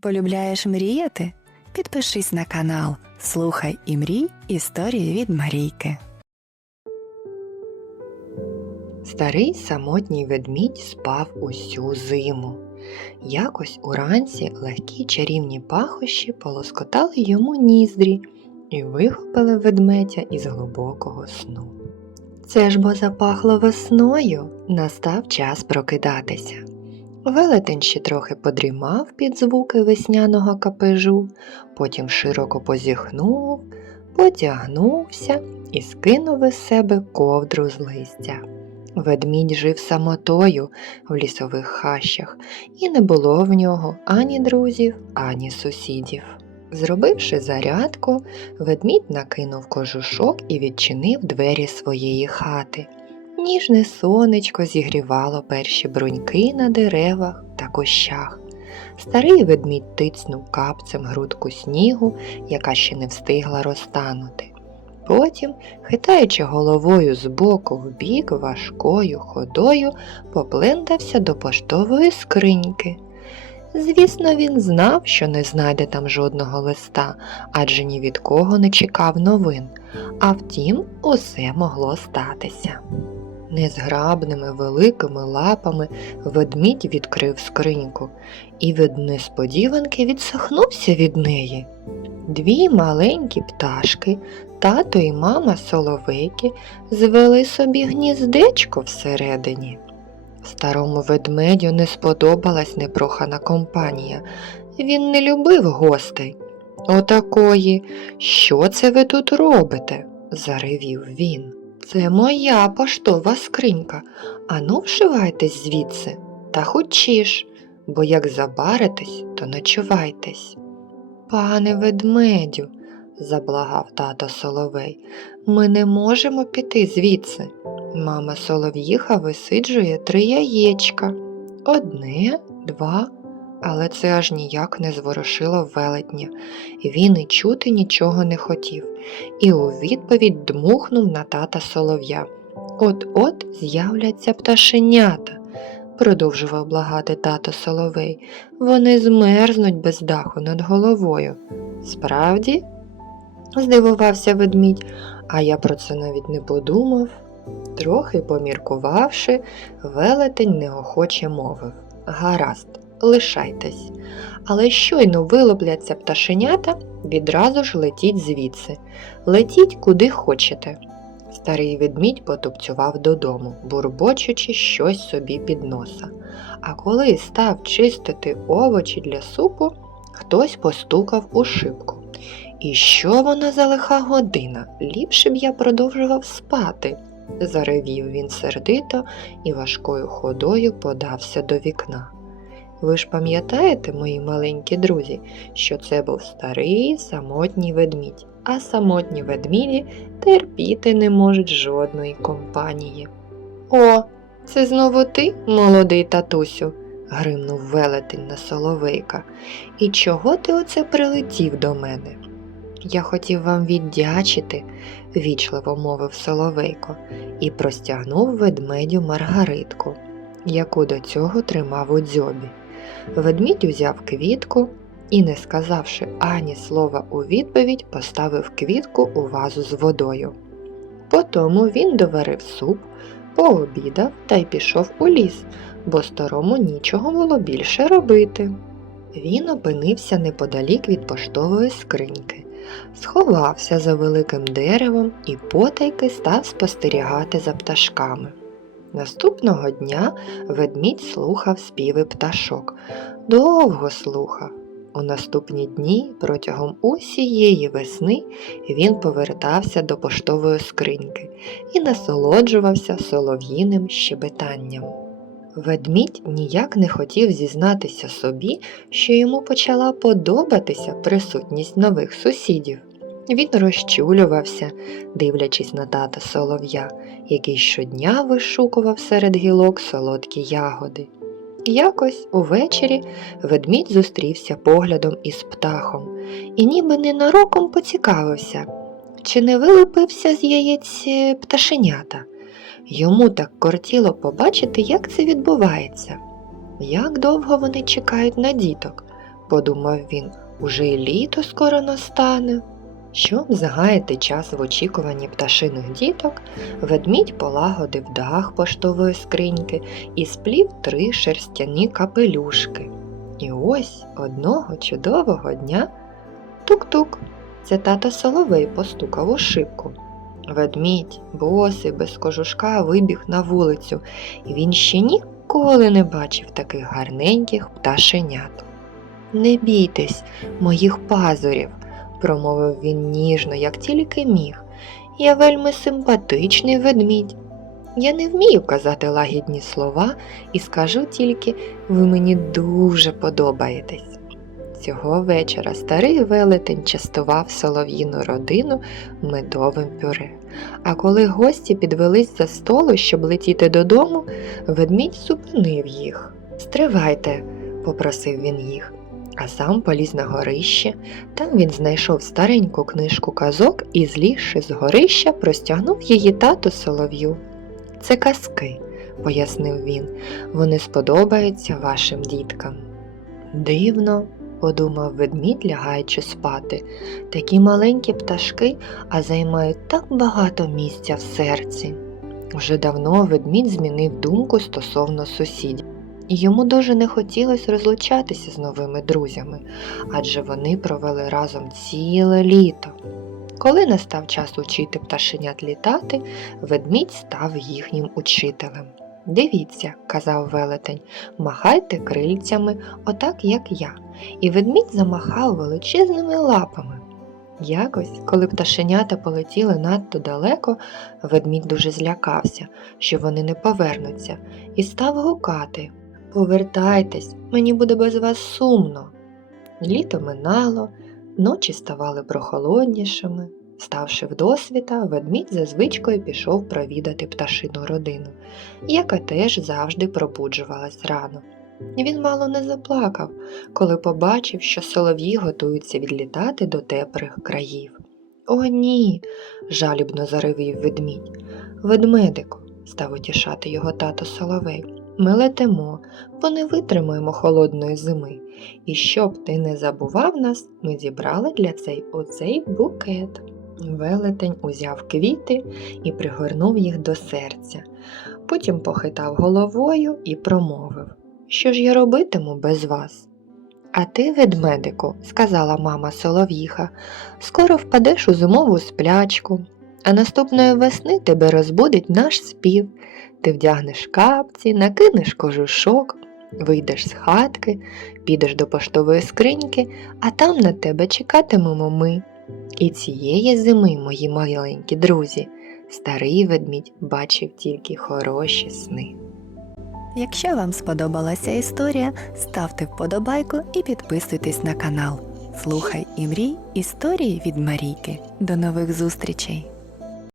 Полюбляєш мріяти? Підпишись на канал Слухай і мрій історії від Марійки. Старий самотній ведмідь спав усю зиму. Якось уранці легкі чарівні пахощі полоскотали йому ніздрі і вихопили ведмедя із глибокого сну. Це ж бо запахло весною, настав час прокидатися. Велетень ще трохи подрімав під звуки весняного капежу, потім широко позіхнув, потягнувся і скинув із себе ковдру з листя. Ведмідь жив самотою в лісових хащах, і не було в нього ані друзів, ані сусідів. Зробивши зарядку, ведмідь накинув кожушок і відчинив двері своєї хати. Ніжне сонечко зігрівало перші бруньки на деревах та кущах. Старий ведмідь тицнув капцем грудку снігу, яка ще не встигла розтанути. Потім, хитаючи головою з боку в бік важкою ходою, поплентався до поштової скриньки. Звісно, він знав, що не знайде там жодного листа, адже ні від кого не чекав новин, а втім, усе могло статися. Незграбними великими лапами ведмідь відкрив скриньку і від несподіванки відсахнувся від неї. Дві маленькі пташки, тато і мама соловейки звели собі гніздечко всередині. Старому ведмедю не сподобалась непрохана компанія. Він не любив гостей. Отакої, що це ви тут робите? заревів він. Це моя поштова скринька. Ану, вшивайтесь звідси та хочіш, бо як забаритесь, то ночувайтесь. Пане ведмедю, заблагав тато Соловей, ми не можемо піти звідси. Мама Солов'їха висиджує три яєчка. Одне, два, але це аж ніяк не зворушило велетня. Він і чути нічого не хотів, і у відповідь дмухнув на тата Солов'я. От-от з'являться пташенята, продовжував благати тато Соловей. Вони змерзнуть без даху над головою. Справді? здивувався ведмідь, а я про це навіть не подумав. Трохи поміркувавши, велетень неохоче мовив Гаразд, лишайтесь. Але щойно вилопляться пташенята, відразу ж летіть звідси. Летіть куди хочете. Старий ведмідь потупцював додому, бурбочучи щось собі під носа. А коли став чистити овочі для супу, хтось постукав у шибку. І що вона за лиха година? Ліпше б я продовжував спати, заревів він сердито і важкою ходою подався до вікна. Ви ж пам'ятаєте, мої маленькі друзі, що це був старий самотній ведмідь, а самотні ведміді терпіти не можуть жодної компанії. О, це знову ти, молодий татусю? гримнув велетень на соловейка. І чого ти оце прилетів до мене? Я хотів вам віддячити, вічливо мовив Соловейко, і простягнув ведмедю маргаритку, яку до цього тримав у дзьобі. Ведмідь узяв квітку і, не сказавши ані слова у відповідь, поставив квітку у вазу з водою. Потому він доварив суп, пообідав та й пішов у ліс, бо старому нічого було більше робити. Він опинився неподалік від поштової скриньки сховався за великим деревом і потайки став спостерігати за пташками. Наступного дня ведмідь слухав співи пташок, довго слухав. У наступні дні протягом усієї весни він повертався до поштової скриньки і насолоджувався солов'їним щебетанням. Ведмідь ніяк не хотів зізнатися собі, що йому почала подобатися присутність нових сусідів. Він розчулювався, дивлячись на тата солов'я, який щодня вишукував серед гілок солодкі ягоди. Якось увечері ведмідь зустрівся поглядом із птахом і ніби ненароком поцікавився, чи не вилупився з яєць е, пташенята. Йому так кортіло побачити, як це відбувається, як довго вони чекають на діток, подумав він, уже й літо скоро настане. Щоб загаяти час в очікуванні пташиних діток, ведмідь полагодив дах поштової скриньки і сплів три шерстяні капелюшки. І ось одного чудового дня тук-тук. Це тато Соловей постукав у шибку. Ведмідь, босий, без кожушка, вибіг на вулицю, і він ще ніколи не бачив таких гарненьких пташенят. Не бійтесь моїх пазурів, промовив він ніжно, як тільки міг. Я вельми симпатичний ведмідь. Я не вмію казати лагідні слова і скажу тільки ви мені дуже подобаєтесь. Цього вечора старий велетень частував солов'їну родину медовим пюре. А коли гості підвелись за столу, щоб летіти додому, ведмідь зупинив їх. Стривайте, попросив він їх, а сам поліз на горище. Там він знайшов стареньку книжку казок і, злізши з горища, простягнув її тату солов'ю. Це казки, пояснив він. Вони сподобаються вашим діткам. Дивно, подумав ведмідь, лягаючи спати. Такі маленькі пташки, а займають так багато місця в серці. Уже давно ведмідь змінив думку стосовно сусідів, йому дуже не хотілося розлучатися з новими друзями, адже вони провели разом ціле літо. Коли настав час учити пташенят літати, ведмідь став їхнім учителем. Дивіться, казав велетень, махайте крильцями, отак, як я. І ведмідь замахав величезними лапами. Якось, коли пташенята полетіли надто далеко, ведмідь дуже злякався, що вони не повернуться, і став гукати Повертайтесь, мені буде без вас сумно. Літо минало, ночі ставали прохолоднішими. Ставши вдосвіта, ведмідь за звичкою пішов провідати пташину родину, яка теж завжди пробуджувалась рано. Він мало не заплакав, коли побачив, що солов'ї готуються відлітати до теплих країв. О, ні. жалібно заривів ведмідь. Ведмедику, став утішати його тато Соловей. Ми летимо, бо не витримаємо холодної зими. І щоб ти не забував нас, ми зібрали для цей оцей букет. Велетень узяв квіти і пригорнув їх до серця. Потім похитав головою і промовив Що ж я робитиму без вас? А ти, ведмедику, сказала мама Солов'їха, скоро впадеш у зимову сплячку, а наступної весни тебе розбудить наш спів. Ти вдягнеш капці, накинеш кожушок, вийдеш з хатки, підеш до поштової скриньки, а там на тебе чекатимемо ми. І цієї зими, мої маленькі друзі, старий ведмідь бачив тільки хороші сни. Якщо вам сподобалася історія, ставте вподобайку і підписуйтесь на канал. Слухай і мрій історії від Марійки. До нових зустрічей!